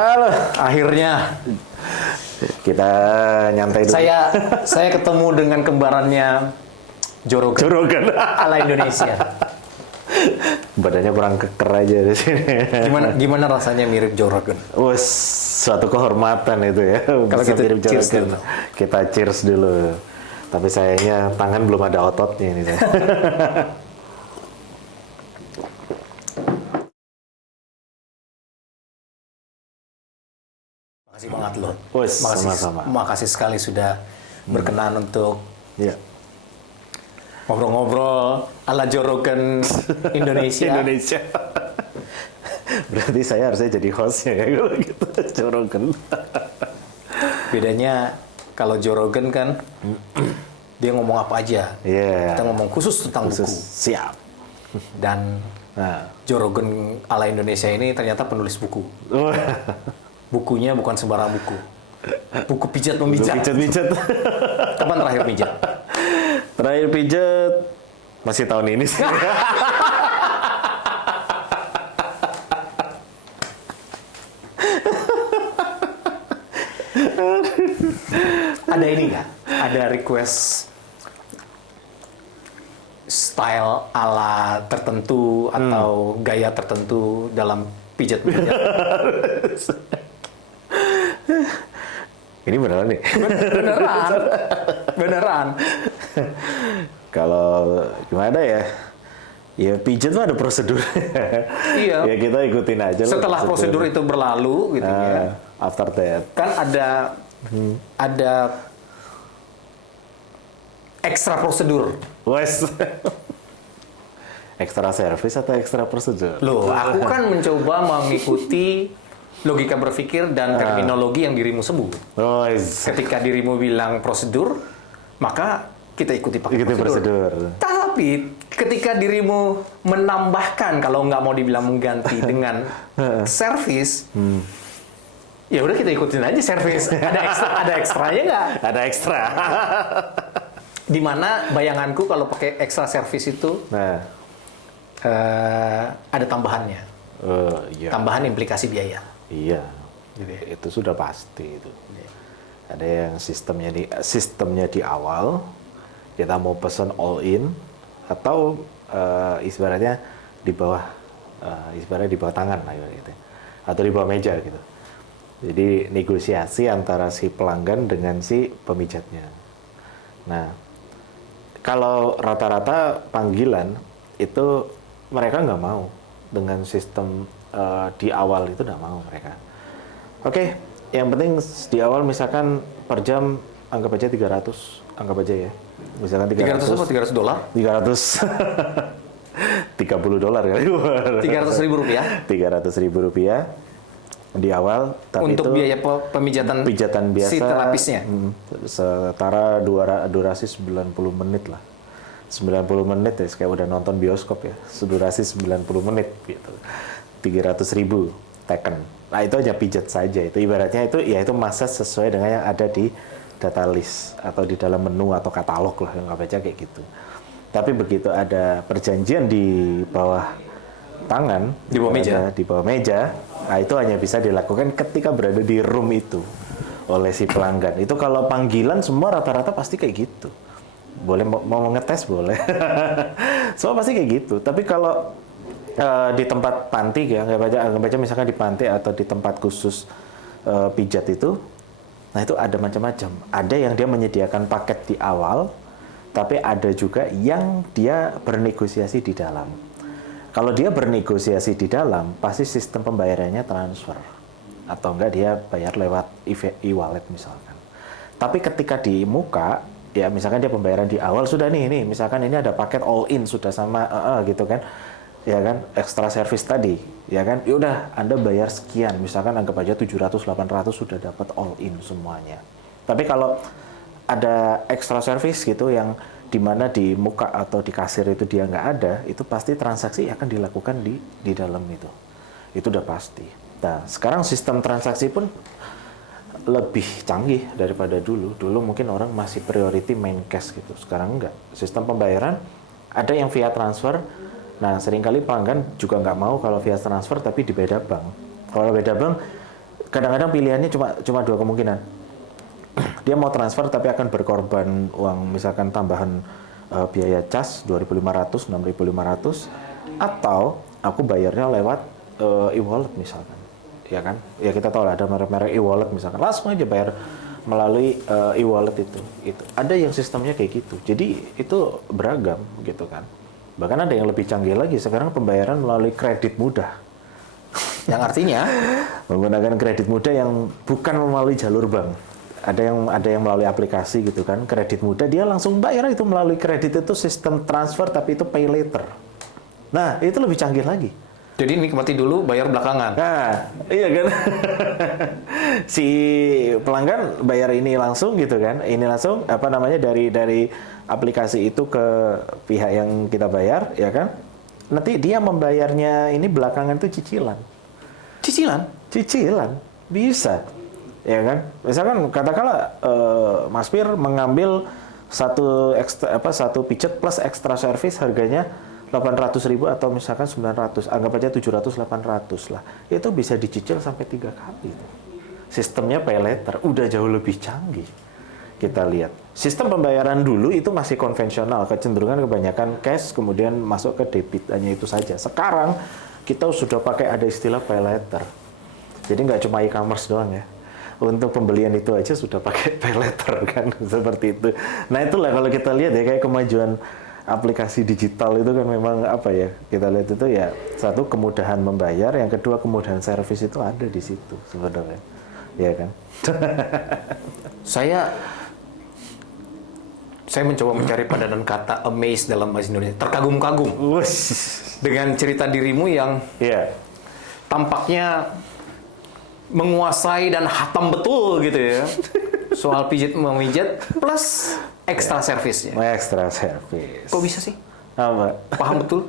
Halo, akhirnya kita nyantai dulu. Saya ketemu dengan kembarannya Joe Rogan ala Indonesia. Badannya kurang keker aja di sini. Gimana rasanya mirip Joe Rogan? Wes, suatu kehormatan itu ya. Kalau Bisa kita mirip Joe cheers Rogan. dulu. Kita cheers dulu. Tapi sayangnya tangan belum ada ototnya ini. Makasih banget loh. Wes, sama-sama. Makasih sekali sudah berkenan untuk Ya. ngobrol-ngobrol ala Joe Rogan Indonesia. Indonesia. Berarti saya harusnya jadi hostnya ya kalau gitu, Joe Rogan. Bedanya kalau Joe Rogan kan dia ngomong apa aja. Iya. Kita ngomong khusus tentang buku. Siap. Dan Nah. Joe Rogan ala Indonesia ini ternyata penulis buku. Bukunya bukan sembarang buku. Buku pijat-memijat. Pijat-pijat. Kapan terakhir pijat? Terakhir pijat masih tahun ini sih. Ada ini nggak? Ada request style ala tertentu atau gaya tertentu dalam pijat-pijat? Ini beneran nih. Beneran. Kalau gimana ya? Ya pijat mah ada prosedur. Iya. Ya kita ikutin aja lah. Setelah prosedur itu berlalu, gitu ya. After that. Kan ada ekstra prosedur. Wes. Ekstra service atau ekstra prosedur? Loh, aku kan mencoba mengikuti logika berpikir dan terminologi yang dirimu sebut. Wes. Ketika dirimu bilang prosedur, maka kita ikuti pakai prosedur. Tapi ketika dirimu menambahkan, kalau nggak mau dibilang mengganti dengan service, ya udah kita ikutin aja service. Ada ekstranya nggak? Ada ekstra. Dimana bayanganku kalau pakai ekstra service itu Nah. ada tambahannya, Iya. tambahan implikasi biaya. Iya. Gitu ya. Itu sudah pasti itu. Ada yang sistemnya di awal kita mau pesan all in atau ibaratnya di bawah ibaratnya di bawah tangan lah gitu. Atau di bawah meja gitu. Jadi negosiasi antara si pelanggan dengan si pemijatnya. Nah, kalau rata-rata panggilan itu mereka nggak mau dengan sistem di awal itu nggak mau mereka. Oke, yang penting di awal misalkan per jam anggap aja 300, anggap aja ya. Misalkan 300 apa? 300 dolar? 300 $30 kali. 300 ribu rupiah? 300 ribu rupiah di awal, tapi untuk itu biaya pemijatan biasa si terapisnya? Setara durasi 90 menit lah. 90 menit ya, kayak udah nonton bioskop ya. Durasi 90 menit gitu. 300 ribu taken. Nah itu aja pijat saja. Itu ibaratnya itu ya itu massage sesuai dengan yang ada di data list atau di dalam menu atau katalog lah, nggak baca kayak gitu. Tapi begitu ada perjanjian di bawah tangan, di bawah meja, nah itu hanya bisa dilakukan ketika berada di room itu oleh si pelanggan. Itu kalau panggilan semua rata-rata pasti kayak gitu. Boleh mau ngetes boleh, semua pasti kayak gitu. Tapi kalau di tempat panti ya, nggak baca misalkan di panti atau di tempat khusus pijat itu. Nah itu ada macam-macam. Ada yang dia menyediakan paket di awal, tapi ada juga yang dia bernegosiasi di dalam. Kalau dia bernegosiasi di dalam, pasti sistem pembayarannya transfer. Atau enggak dia bayar lewat e-wallet misalkan. Tapi ketika di muka, ya misalkan dia pembayaran di awal, sudah nih misalkan ini ada paket all in, sudah sama gitu kan. Ya kan, extra service tadi, ya kan, yaudah Anda bayar sekian, misalkan anggap aja 700-800 sudah dapat all in semuanya. Tapi kalau ada extra service gitu yang dimana di muka atau di kasir itu dia nggak ada, itu pasti transaksi akan dilakukan di dalam itu udah pasti. Nah sekarang sistem transaksi pun lebih canggih daripada dulu mungkin orang masih priority main cash gitu, sekarang enggak, sistem pembayaran ada yang via transfer. Nah, seringkali pelanggan juga nggak mau kalau via transfer tapi di beda bank. Kalau beda bank, kadang-kadang pilihannya cuma dua kemungkinan. Dia mau transfer tapi akan berkorban uang, misalkan tambahan biaya cas 2.500, 6.500, atau aku bayarnya lewat e-wallet misalkan, ya kan? Ya kita tahu lah ada merek-merek e-wallet misalkan, langsung aja bayar melalui e-wallet itu. Ada yang sistemnya kayak gitu. Jadi itu beragam gitu kan. Bahkan ada yang lebih canggih lagi, sekarang pembayaran melalui kredit mudah. Yang artinya Menggunakan kredit mudah yang bukan melalui jalur bank. Ada yang melalui aplikasi gitu kan, kredit mudah, dia langsung bayar itu melalui kredit, itu sistem transfer tapi itu pay later. Nah, itu lebih canggih lagi. jadi nikmati dulu, bayar belakangan. Nah, iya kan? Si pelanggan bayar ini langsung gitu kan. Ini langsung dari aplikasi itu ke pihak yang kita bayar, ya kan? Nanti dia membayarnya ini belakangan itu cicilan. Cicilan bisa. Ya kan? Misalkan katakanlah Mas Pir mengambil satu pijet plus extra service harganya 800.000 atau misalkan 900, anggap aja 700-800 lah. Itu bisa dicicil sampai 3 kali. Sistemnya pay later, udah jauh lebih canggih. Kita lihat. Sistem pembayaran dulu itu masih konvensional, kecenderungan kebanyakan cash, kemudian masuk ke debit, hanya itu saja. Sekarang kita sudah pakai ada istilah pay later. Jadi nggak cuma e-commerce doang ya. Untuk pembelian itu aja sudah pakai pay later kan, seperti itu. Nah itulah kalau kita lihat ya, kayak kemajuan aplikasi digital itu kan memang apa ya, kita lihat itu ya, satu kemudahan membayar, yang kedua kemudahan servis itu ada di situ sebenarnya, ya kan? Saya mencoba mencari padanan kata amaze dalam bahasa Indonesia, terkagum-kagum dengan cerita dirimu yang tampaknya menguasai dan hatam betul gitu ya. Soal pijit memijat plus extra service-nya. Extra service. Kok bisa sih? Apa? Paham betul?